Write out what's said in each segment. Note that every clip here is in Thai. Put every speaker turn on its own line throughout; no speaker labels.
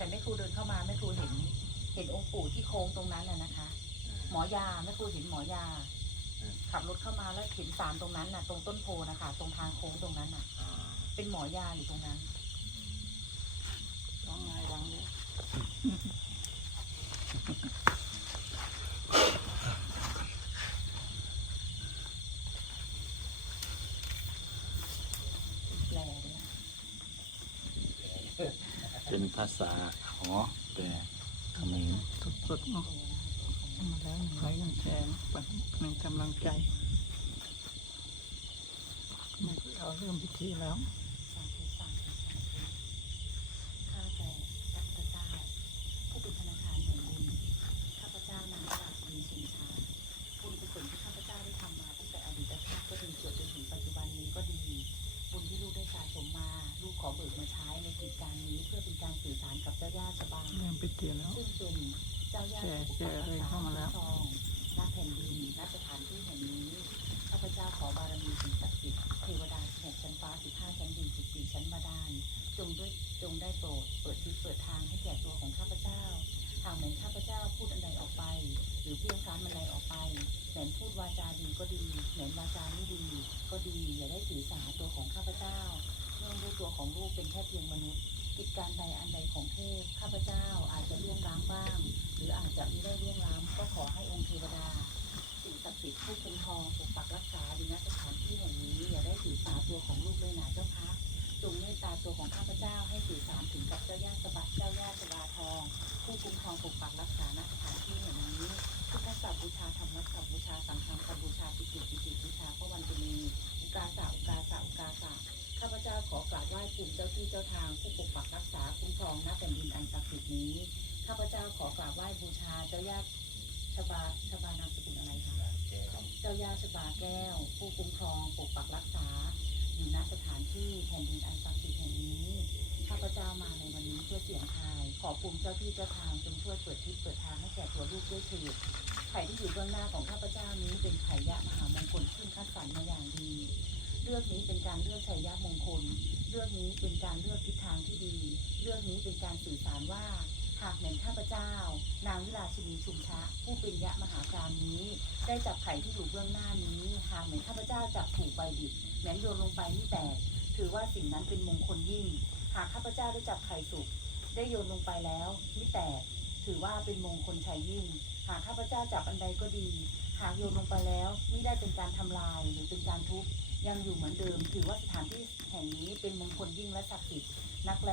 แต่แม่ครูเดินเข้ามาแม่ครูเห็น เห็นองค์ปู่ที่โค้งตรงนั้นน่ะนะคะ หมอยาแม่ครูเห็นหมอยา
อืม
ขับรถเข้ามาแล้วเห็นสารตรงนั้นน่ะ ตรงต้นโพนะคะ ตรงทางโค้งตรงนั้นน่ะ
อ่า
เป็นหมอยาอยู่ตรงนั้น
ร้องไงร้องเนี่ย
แปลด้วยนะ
เป็นภาษาขอแปลเขมร
สดเนาะมาแล้วหนึ่งไลค์หนึ่งแชร์เป็นหนึ่งกำลังใจ ไม่เอาเริ่มพิธีแล้ว
กิจการใดอันใดของเทพข้าพเจ้าอาจจะเลี่ยงล้างบ้าง หรืออาจจะไม่ได้เลี่ยงล้างก็ขอให้องค์เทวดา สิ่งศักดิ์สิทธิ์ผู้คุ้มครองปกปักรักษาดีณสถานที่แห่งนี้อย่าได้ถือสาตัวของลูกเลยนะเจ้าคะจงเมตตาตัวของข้าพเจ้าให้สื่อสารถึงกับเจ้าย่าสบัดเจ้าย่าสบาทอง ผู้คุ้มครองปกปักรักษาณสถานที่แห่งนี้พุทธศักบูชาธรรมศักบูชาสังฆังสักบูชาปิติปิติบูชาพระวันตุนีอุกาสะอุกาสะอุกาสะ ข้าพเจ้าขอกราบไหว้ภูมิเจ้าที่เจ้าทางผู้ปกปักรักษาคุ้มครองณแผ่นดินอันศักดิ์สิทธิ์นี้ ข้าพเจ้าขอกราบไหว้บูชาเจ้าย่าชบาชบานามสกุลอะไรคะเจ้าย่าชบาแก้ว ผู้คุ้มครองปกปักรักษา อยู่ณสถานที่แผ่นดินอันศักดิ์สิทธิ์แห่งนี้ข้าพเจ้ามาในวันนี้เพื่อเสี่ยงทายขอภูมิเจ้าที่เจ้าทางจงช่วยเปิดทิศเปิดทางให้แก่ตัวลูกด้วยเถิดไข่ที่อยู่เบื้องหน้าของข้าพเจ้านี้เป็นไข่ยะมหามงคลซึ่งคัดสรรมาอย่างดี เลือกนี้เป็นการเลือกชัยยะมงคล เรื่องนี้เป็นการเลือกทิศทางที่ดี เรื่องนี้เป็นการสื่อสารว่า หากแห่งข้าพเจ้า นางวิลาชินีชุมชะ ผู้เป็นยะมหาการนี้ ได้จับไข่ที่อยู่เบื้องหน้านี้ หากเหมือนข้าพเจ้าจับถูกใบดิบแม้นโยนลงไปนี่แตกถือว่าสิ่งนั้นเป็นมงคลยิ่ง หากข้าพเจ้าได้จับไข่สุกได้โยนลงไปแล้วนี่แตกถือว่าเป็นมงคลชัยยิ่ง หากข้าพเจ้าจับอันใดก็ดี หากโยนลงไปแล้วไม่ได้เป็นการทำลายหรือเป็นการทุบ ยังอยู่เหมือนเดิม ถือว่าสถานที่แห่งนี้เป็นมงคลยิ่งและศักดิ์สิทธิ์นักแล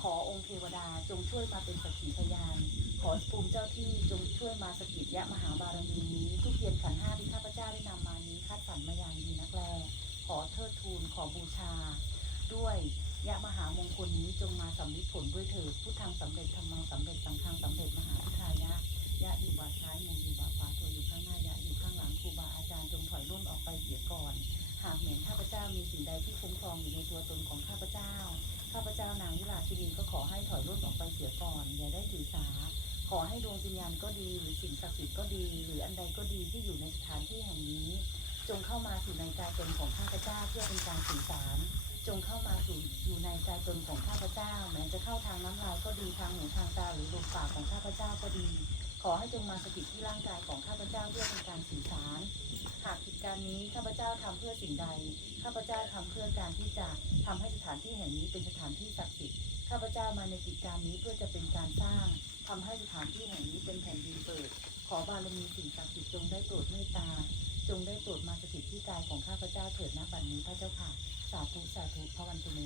ขอองค์เทวดาจงช่วยมาเป็นสักขีพยาน ขอภูมิเจ้าที่จงช่วยมาสกิดยะมหาบารมีนี้ทุกเทียนขันห้าที่ข้าพเจ้าได้นำมานี้คัดสรรมาอย่างดีนักแล ขอเทิดทูนขอบูชา ด้วยยะมหามงคลนี้จงมาสำลิดผลด้วยเถิดพุทธังสำเร็จธรรมังสำเร็จสังฆังสำเร็จมหาพุทธายะยะอยู่บาซ้ายมูอยู่บาขวาเธออยู่ข้างหน้ายะอยู่ข้างหลังครูบาอาจารย์จงถอยร่นออกไปเสียก่อน หากเหม็นข้าพเจ้ามีสิ่งใดที่คุ้มครองอยู่ในตัวตนของข้าพเจ้า ข้าพเจ้านางวิลาชินีก็ขอให้ถอยร่นออกไปเสียก่อน อย่าได้ถือสา ขอให้ดวงวิญญาณก็ดี หรือสิ่งศักดิ์สิทธิ์ก็ดี หรืออันใดก็ดีที่อยู่ในสถานที่แห่งนี้ จงเข้ามาสู่ในกายตนของข้าพเจ้าเพื่อเป็นการสื่อสาร จงเข้ามาสู่อยู่ในกายตนของข้าพเจ้าแม้จะเข้าทางน้ำลายก็ดีทางหูทางตาหรือลมปากของข้าพเจ้าก็ดี ขอให้จงมาสถิตที่ร่างกายของข้าพเจ้าเพื่อเป็นการสื่อสารหาก การนี้ข้าพเจ้าทำเพื่อสิ่งใด ข้าพเจ้าทำเพื่อการที่จะทำให้สถานที่แห่งนี้เป็นสถานที่ศักดิ์สิทธิ์ ข้าพเจ้ามาในกิจการนี้เพื่อจะเป็นการสร้างทำให้สถานที่แห่งนี้เป็นแผ่นดินเปิด ขอบารมีสิ่งศักดิ์สิทธิ์จงได้โปรดเมตตา จงได้โปรดมาสถิตที่กายของข้าพเจ้าเถิดณบัดนี้พระเจ้าค่ะ สาธุสาธุพระวันตุเม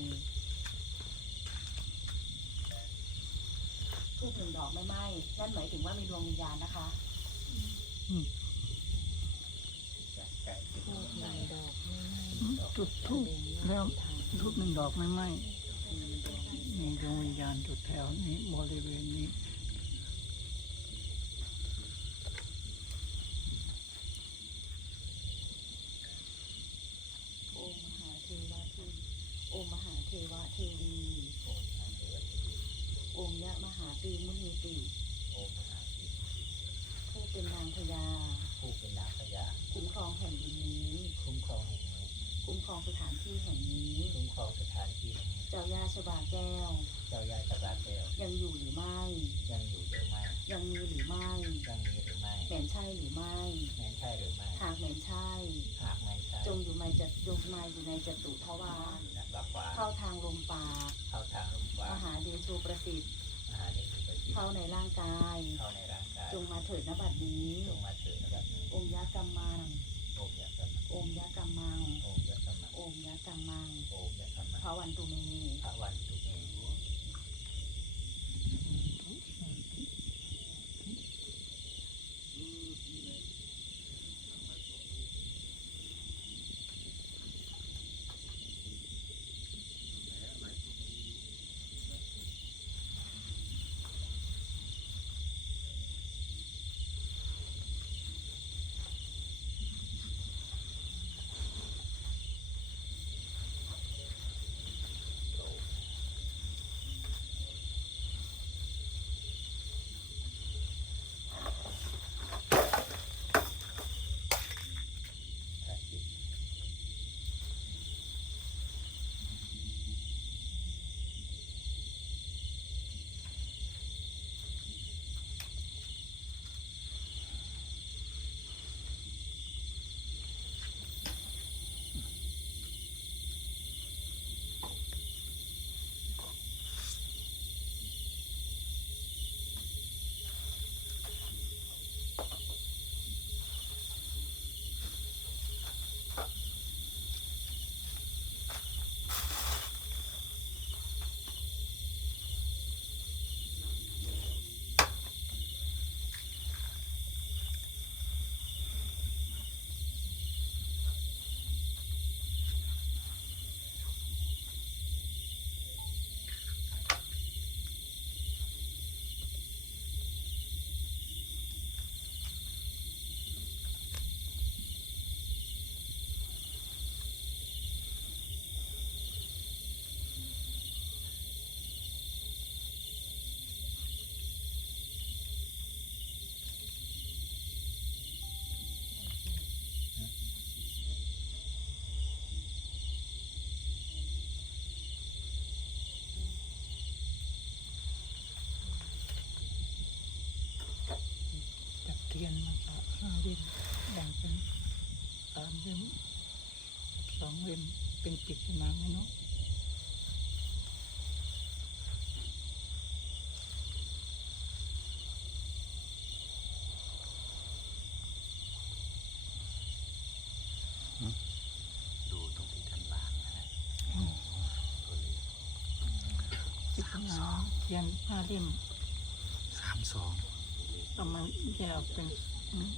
ทูบหนึ่งดอกไม่ไหม้นั่นหมายถึงว่ามีดวงวิญญาณนะคะทูบหนึ่งดอกไม่ไหม้
จุดทูบแล้วทูบหนึ่งดอกไม่ไหม้มีดวงวิญญาณจุดแถวนี้บริเวณนี้
โอมหาเทวะเทโอมหาเทวะเทวีโอมยะมหาตีมุนีติผู้เป็นนางพญา
ผู้เป็นนางพญา
คุ้มครองแผ่นดินนี้
คุ้มครองแห่งนี้
คุ้มครองสถานที่แห่งนี้
คุ้มครองสถานที่แห่งนี้
เจ้าย่าชบาแก้ว
เจ้าย่าตะ
บาเทล
ยังอยู่หรือไม่
ยังอยู่หรือไม่
ยังมีหรือไม่
ยังมีหรือไม่
แหมนใช่หรือไม่
แม้นใช่หรือไม่
หากแหมนใช่
หากไม่ใช่
จงอยู่ในจะจงมาอยู่ในจตุทวาร
นักบักวา
เข้าทางลมปาก
เข้าทางลม
ม
ฟ้า
หาเดโชประสิทธิ์
มหาเดชประสิทธิ์
เข้าในร่างกาย
เข้าในร่างกาย
จงมาเถิดนบัดนี้
จงมาถึงระดับนี้
องค์ยะกัมมัง
โอมยะกัมมัง
องค์ยะกัมมัง
โอมยะกัมมัง
องค์ยะกัมมัง
โอมยะกัมมัง
พระวันตุเม
พระวันตุ
องเล่มเป็นปริศนาไหมเนาะ
ดูตรงที่ท่านวางนะฮะก็เลย
ปริศนาเทียนห้าเล่ม
สามสอง
เอามาแยกเป็นอืม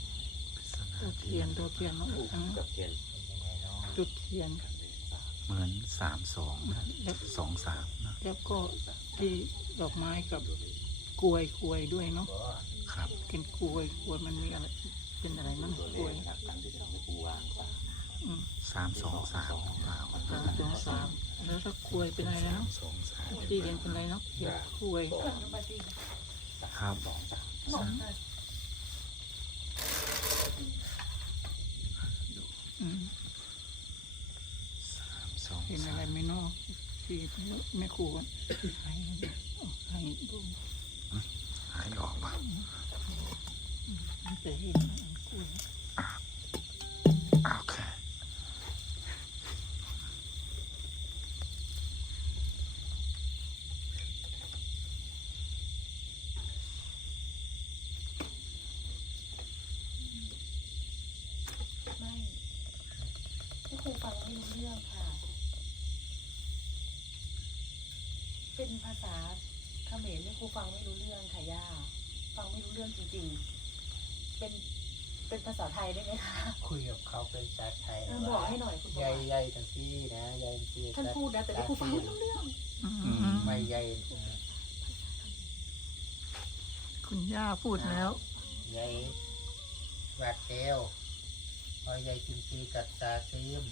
ปริศนา
ตัวเทียนตัวเทียนเนาะทั้ง
กับเทียน
จุดเทียน
เหมือนสามสองนะ
แล้ว
สองสามนะ
แล้วก็ที่ดอกไม้กับกลวยกลวยด้วยเนาะ
ก็
ครับ
เป็นกลวยกลวยมันมีอะไรเป็นอะไรมั่งกลวย
หลักการที่ทำให้ปูวางสาม
อืม
สามสองสามเปล่า
สามสองสามแล้วถ้ากลวยเป็นอะไรนะ
สองสาม
ที่เรียนเป็นอะไรเนาะเขียนกลวย
ครับ
อืม
สามสอง
เห็น
สา
อะไร
ม
ไหม่นอกที่แม่ครูกันให้ให้ดู
หายออกมา
มันจะเห็นอันกลวย
โอเค
ไม่ไม่ครูฟังไม่รู้เรื่องค่ะ เป็น ภาษาเขมรไม่ครูฟังไม่รู้เรื่องค่ะย่าฟังไม่รู้เรื่องจริงๆ เป็นเป็นภาษาไทยได้ไหมคะ
คุยกับเขาเป็นภาษาไทย
เออบอกให้หน่อยคุณบ
ให
อ
ญ่
ก
ใหญ่ทั้งที่นะใหญ่ทั้งที่
ท่านพูดนะแต่ไม่ครูฟังไม่รู้เรื่อง
อืม
ไม่ใหญ่
คุณย่าพูดแล้ว
ใหญ่วัดเกลไม่ใหญ่จริงจีกับตาซีม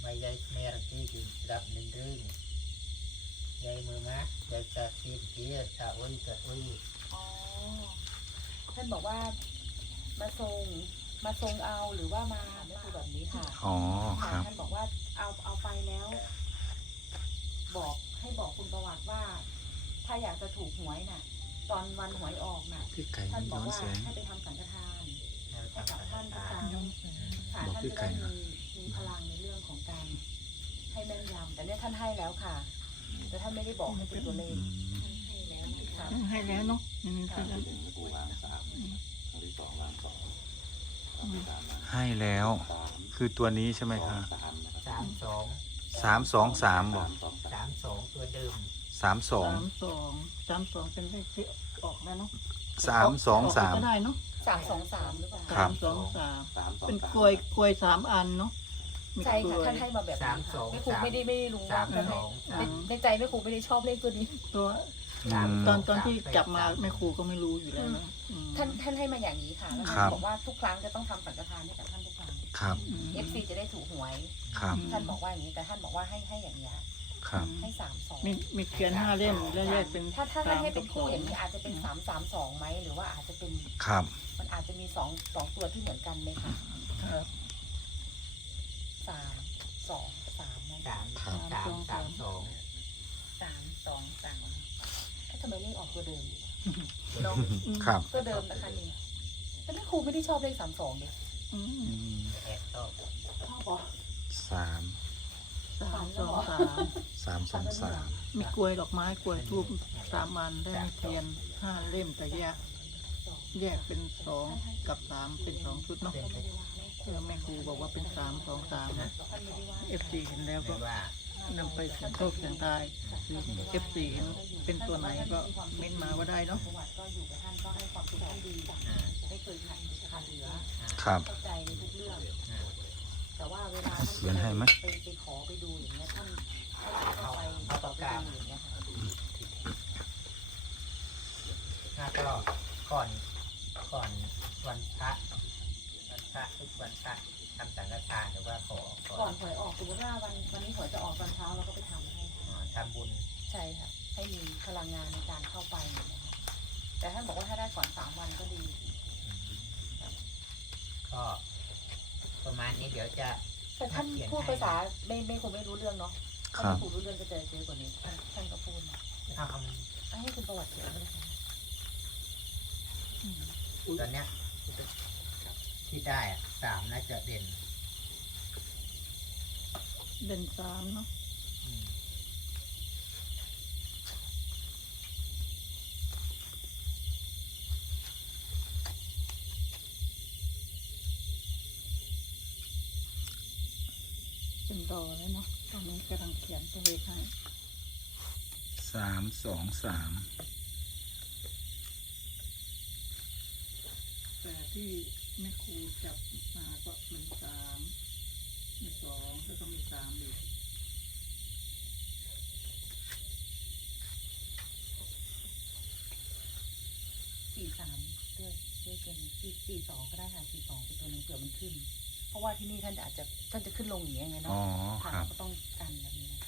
ไม่ใหญ่แม่รังที่กินรับหนึ่งเรื่อง ใหญ่มือมะใหญ่ตาซีมเกียตาอุ้ยตาอุ้ย
อ๋อท่านบอกว่ามาทรงมาทรงเอาหรือว่ามาไม่ครูแบบนี้ค่ะ
อ๋อครับ
ท่านบอกว่าเอาเอาไปแล้ว บอกให้บอกคุณประวัติว่า ถ้าอยากจะถูกหวยน่ะ ตอนวันหวยออกน่ะ
พี่ไก่
ท่านบ
ย้
อก
อน
ว่า
แสง
ให้ไปทำสังฆทาน
ให้
ให้
ทำ
กับ
สั
ท่าน
งฆ
ทุก
ทาน
ครั้ง
ย้อนแสง
ค่ะ
บอก
ท่าน
พี่
จะ
ไก่
ได้
นะ
มีมีพลังในเรื่องของการให้แม่นยำแต่เนี่ยท่านให้แล้วค่ะ แต่ท่านไม่ได้บอกให้เป็นตัวเล
อื
ข
ม
ให้แล้วนะคะ
ให้แล้วเนาะอืม
ค่ะ
กูวางสามครั้งที่สองวางสองครั้งที่สามวาง
ให้แล้ว
สาม
คือตัวนี้ใช่ไหม
ส
คะ
องสามนะครับ
สามสอง
สามสองสามบอก
สองสา
สามมสองตัวเดิม
สามสอง
สามสองสามสองเป็นเลขที่ออกแล้วเนาะ
สามสองสาม
ก็ได้เนาะ
สามสองสามหรือเปล่า
ครั
สา
บ
มสองสาม
สามสอง
เป็น
สาม
กลวยกลวยสามอันเนาะ มี
ใช่
กล
ค่ะ
วย
ท่านให้มาแบบ
สาม
นี้
ส
ค่ะ
อง
แม่ครู
สาม
ไม่ได้ไม่ได้รู้
สา
ว่ามท่าน
ส
ให้
อง
ใน
สาม
ในใจแม่ครูไม่ได้ชอบเลขตัวนี้
ตัว
อืม
ตอนตอนที่จับมาแม่ครูก็ไม่รู้อยู่แล้วเนาะอืม
ท่านท่านให้มาอย่างนี้ค่ะแล้ว
ครั
ท่าน
บ
บอกว่าทุกครั้งจะต้องทำสังฆทานให้กับท่านทุกครั้ง
ครับ
อืม
FC จะได้ถูกหวย
ครับ
ท่านบอกว่าอย่างนี้แต่ท่านบอกว่าให้ให้อย่างนี้ย
ครับ
ให้สามสอง
มีมีเขียนห้าเล่มแล้วแยกเป็น
ถ้าถ้า
สาม
ให้เป็น
กับ
คู่
สอง
อย่างนี้อาจจะเป็นสามสามสองไหมหรือว่าอาจจะเป็น
ครับ
มันอาจจะมีสองสองตัวที่เหมือนกันไหมคะ
ครับ
สามสองสามไหม
สาม
ครับ
สามสามสอง
สามสองสามเอ๊ะทำไมเลขออกตัวเดิมเนาะ
ครับ
ตัวเดิมนะคะนี่แต่แม่ครูไม่ได้ชอบเลขสามสองเนี่ย
อืม
อืม
แอบชอบ
ชอบเหรอ
สาม
สามสองสาม
สามสองสาม
มีกลวยดอกไม้กลวยทูบสามอันได้มีเทียนห้าเล่มแต่แยก แยกเป็นสองกับสามเป็นสองชุดเนาะ
เป็นไป
เพื่อ แม่ครูบอกว่าเป็นสามสองสามนะเอฟซีเห็นแล้วก็
ได้ว่านำ
ไปเสียงโชคเสียงทายเอฟซีเห็นเป็นตัวไหนก็เม้นมาว่าได้เนาะ
ประวัติก็อยู่กับท่านก็ให้ความสุขที่ดี
อ่า
ไม่เคยขาดขาดเหลือ
ครับ
เข้าใจในทุกเรื่อง
อ่า
แต่ว่าเวลา
เขียนให้ไหม
ไปไปขอไปดูอย่างเงี้ยท่านให้เข้าไปขอไปดูอย่างเงี้ยค่ะ
ถ้าก็ก่อนก่อนวันพระวันพ ระทุกวันพระทำสังฆทานหรือว่าขอข
ก่อนหวยออกสมมติว่าวันวันนี้หวยจะออกตอนเช้าเราก็ไปทำให้
อ๋อ
ค่ะ
ทำบุญ
ใช่ค่ะ ให้มีพลังงานในการเข้าไปอย่างเงี้ยค่ะแต่ท่านบอกว่าถ้าได้ก่อนสามวันก็ดี
ก็ประมาณนี้เดี๋ยวจะ
แต่ท่านพูดภาษาไม่ไม่คงไม่รู้เรื่องเนาะ
ครั
ถ้า
บ
ไม่คงรู้เรื่องก็จะเจอกว่านี้ท่านท่านก็พูดมา
เอาเอา
เอาให้คุณประวัติเขียนไปเลยค่ะ
ตอนเนี้ย ที่ได้อะสามน่าจะเด่น
เด่นสามเนาะ
อืม
เป็นดอแล้วเนาะตอนนี้กำลังเขียนตัวเลขให้
สามสองสาม
แต่ที่ แม่ครูจับมาก็เป็นสามมีสองแล้วก็มีสามอีก
สี่สามด้วยด้วยตัวนี้สี่สี่สองก็ได้ค่ะสี่สองเป็นตัวหนึ่งเผื่อมันขึ้น เพราะว่าที่นี่ท่านอาจจะท่านจะขึ้นลงอย่างเงี้ยไง
อ๋อ
เนาะทาง
ครับ
ก็ต้องกันแบบนี้นะ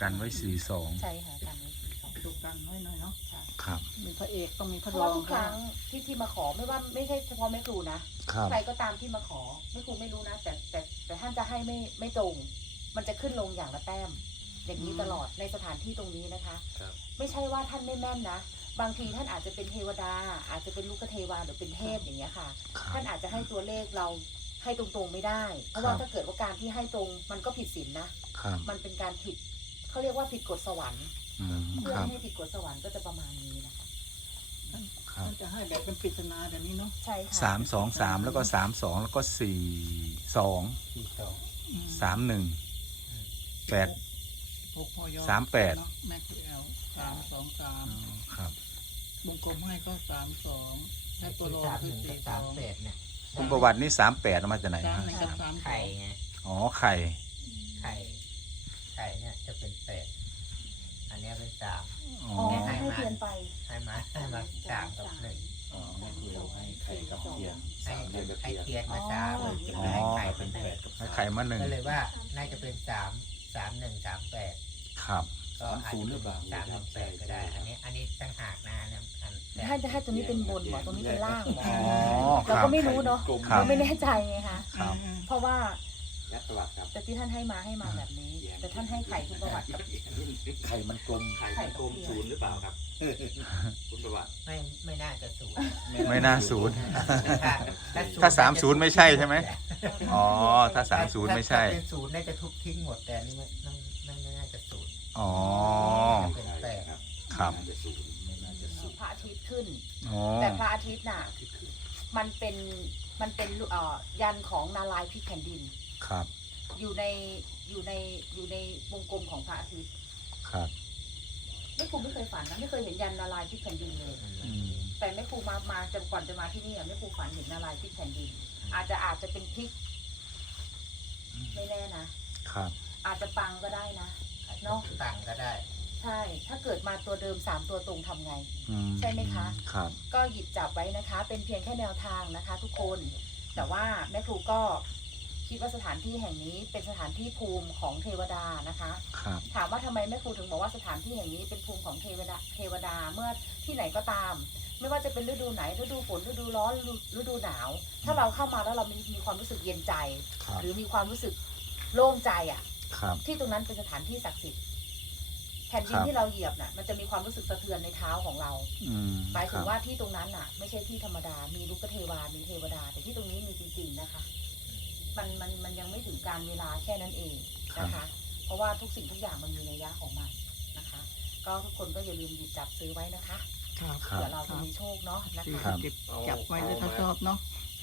กันไว้สี่สอง
ใช่ค่ะกันไว้สี่สอง
ดูกันไว้หน่อยเนาะ
ค่ะ
ครับ
มีพระเอกต้องมีพ
เพ
ระ
ราะ
ร
ว่า
อง
ทุกครั้งที่ที่มาขอไม่ว่าไม่ใช่เฉพาะแม่ครูนะครับ ใครก็ตามที่มาขอแม่ครูไม่รู้นะ แต่แต่แต่ท่านจะให้ไม่ไม่ตรง มันจะขึ้นลงอย่างละแต้ม อย่างนี้ตลอดในสถานที่ตรงนี้นะคะ
ครับ
ไม่ใช่ว่าท่านไม่แม่นนะ บางทีท่านอาจจะเป็นเทวดา อาจจะเป็นลูกเทวาหรือเป็นเทพอย่างเงี้ยค่ะ
ครั
ท่า
บ
นอาจจะให้ตัวเลขเราให้ตรงๆไม่ได้ เพราะว่า
ครับ
ถ้าเกิดว่าการที่ให้ตรงมันก็ผิดศีลนะ
ครับ
มันเป็นการผิดเขาเรียกว่าผิดกฎสวรรค์
อืม
เพื่อ
ครับ
ไม่ให้ผิดกฎสวรรค์ก็จะประมาณนี้นะคะ
ครับ
ท่านจะให้แบบเป็นปริศนาแบบนี้เนาะ
ใช่ค่ะ
สามสองสามแล้วก็สามสองแล้วก็สี่สอง
ที่สอง
อื
สามหนึ่งแปด
หกพอยอ
สามแปด
เนาะแม็กซ์เอลสามสองสาม
ครับ
วงกลมให้ก็สามสองและตัวรอง
สาม
คื
ห
อ
นึ่งกั
สี่
บ
ส
สาม
อง
แปดเนี่ย
คุณประวัตินี่สามแปดมาจากไหน
สาม
ฮะ
หนึ่งกับสามสอ
ไข่
ง
ไง
อ๋อไข่
ไข่ ไข่เนี่ยจะเป็นแปด อันเนี้ยเป็นสาม
อ๋อ
อ๋อ
ให้
ให้
มา
เทียนไป
ให้มาให้มาสามกับหนึ่ง
อ๋อแม่ครูให้ไข่กับเทียน
ให้
สามเดือนกับ
ให้
เทียน
เทียนมาสาม
อ๋อ
แล้วให้ไข่เป็นแปด
ให้ไข่มาหนึ่ง
ก็เลยว่าน่าจะเป็นสามสามหนึ่งสามแปด
ครับ
ก็อาจจะเป็นสามหนึ่งแปดก็ได้ อันนี้อันนี้ตั้งหากนะอันนั้นอันแต่
ถ้าจะให้ตัวนี้เป็นบนเหรอตรงนี้เป็นล่างเหรอ
อ๋อค
เรา
รับ
ก็ไม่รู้เนาะ
ครับ
เราไม่แน่ใจไงคะ
ครับ
อืม
เพราะว่า
ยัดประวัติครับ
แต่ที่ท่านให้มาให้มาแบบนี้ แต่ท่านให้ไข่คุณประวัติกับ
ไข่มันกลม
ไข่เป็นกลมศูนย์หรือเปล่าครับ คุณประวัติ
ไม่ไม่น่าจะศูนย์
ไม่น่าศูนย์
ถ้
ถ้าสามศูนย์ไม่ใช่ใช่ไหม อ๋อ ถ้าสามศูนย์ไม่ใช่
ถ้าเป็นศูนย์น่าจะทุบทิ้งหมดแต่นี่ไม่ไม่ไม่ไม่น่าจะศูนย์
อ๋อ
เป็นแปด
ครับ
ครับ
น่าจะศูนย์ไม่น่าจะศูนย์
พระอาทิตย์ขึ้น
อ๋อ
แต่พระอาทิตย์น่ะมันเป็นมันเป็นเอ่อยันของนารายณ์พลิกแผ่นดิน
ครับ
อยู่ในอยู่ในอยู่ในวงกลมของพระอาทิตย์
ครับ
แม่ครูไม่เคยฝันนะไม่เคยเห็นยันนารายณ์พลิกแผ่นดินเลย
อืม
แต่แม่ครูมามาจนก่อนจะมาที่นี่อะแม่ครูฝันเห็นนารายณ์พลิกแผ่นดิน อาจจะอาจจะเป็นพลิกไม่แน่นะ
ครับ
อาจจะปังก็ได้นะ เนอะ
ต่างก็ได้
ใช่ ถ้าเกิดมาตัวเดิมสามตัวตรงทำไง
อืม
ใช่ไหมคะ
ครับ
ก็หยิบจับไว้นะคะ เป็นเพียงแค่แนวทางนะคะ ทุกคน แต่ว่าแม่ครูก็ คิดว่าสถานที่แห่งนี้เป็นสถานที่ภูมิของเทวดานะคะ
ครับ
ถามว่าทำไมแม่ครูถึงบอกว่าสถานที่แห่งนี้เป็นภูมิของเทวดาเทวดาเมื่อที่ไหนก็ตาม ไม่ว่าจะเป็นฤดูไหนฤดูฝนฤดูร้อนฤดูฤดูหนาว ถ้าเราเข้ามาแล้วเรามีมีความรู้สึกเย็นใจ
ครับ
หรือมีความรู้สึกโล่งใจอะ
ครับ
ที่ตรงนั้นเป็นสถานที่ศักดิ์สิทธิ์แผ่นดิน
ครับ
ที่เราเหยียบน่ะมันจะมีความรู้สึกสะเทือนในเท้าของเรา
อืม
หมายถึ
ค
ง
รับ
ว่าที่ตรงนั้นน่ะ ไม่ใช่ที่ธรรมดา มีลูกเทวา มีเทวดา แต่ที่ตรงนี้มีจริงๆนะคะ มันมันมันยังไม่ถึงการเวลาแค่นั้นเองนะคะ เพราะว่าทุกสิ่งทุกอย่างมันมีนัยยะของมันนะคะ ก็ทุกคนก็อย่าลืมหยิบจับซื้อไว้นะคะ
ครับ
ครับ
เผื่อเราจะมีโชคเนาะนะ
ที่
คะ
เก็บจับไว้แล้วถ้าชอบเนาะ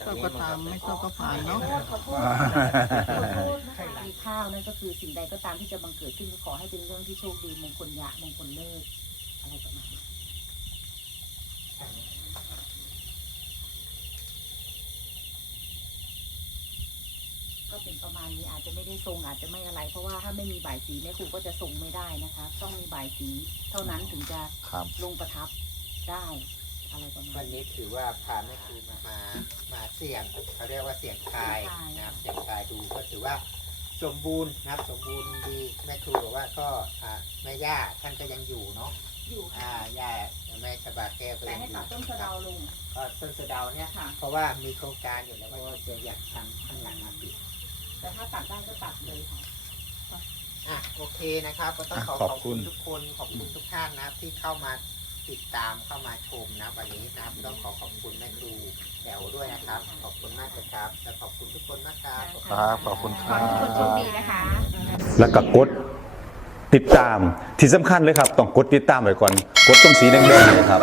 ชอบก็ตามไม่ชอบก็ผ่าน
ขอ
เนาะ
โทษขอโทษขอโทษนะคะมีข้าวนั่นก็คือสิ่งใดก็ตามที่จะบังเกิดขึ้นก็ขอให้เป็นเรื่องที่โชคดีมงคลยะมงคลเลิศอะไรประมาณนี้ ก็เป็ นประมาณนี้อาจจะไม่ได้ทรงอาจจะไม่อะไร เพราะว่าถ้าไม่มีบ่ายสีแม่ครูก็จะทรงไม่ได้นะคะ ต้องมีบ่ายสีเท่านั้นถึงจะ
ครับ
ลงประทับได้อะไรประมาณ
วันนี้ถือว่าพาแม่ครูมามามาเสี่ยงเขาเรียกว่าเสี่ยงทายนะครับเสี่ยงทายดูก็ถือว่าสมบูรณ์นะครับสมบูรณ์ดีแม่ครูบอกว่าก็อ่าแม่ย่าท่านก็ยังอยู่เนาะ
อยู่
อ่า
ค่ะ
ย่าแม่ชบาแก้วก็
แต่
ยัง
ให้
อยู่
ตัดต้นสะเดาลง
ก็ต้นสะเดาเนี่ย
ค่ะ
เพราะว่ามีโครงการอยู่แล้วว่าจะอยากทำข้างหลังมาปิด
แต่ถ้าตัดได้ก็ตัดเลยค่ะ
อะโอเคนะครับ ก็ต้องขอ
ขอบ
ขอบ
คุ
คุณณทุกคนขอบคุณทุกท่านนะครับที่เข้ามาติดตามเข้ามาชมนะวันนี้นะครับต้องขอขอบคุณแม่ครูแ๋วด้วยนะครับ ขอบคุณมากนะครับและขอบคุณทุกคนมากครับ
ครับขอบคุณค
ขอ
รั
ให้ทุกคนโชค
บ
ดีนะคะ
แล้วก็กดติดตามที่สำคัญเลยครับ ต้องกดติดตามไว้ก่อน กดตรงสีแดงๆเลยครับ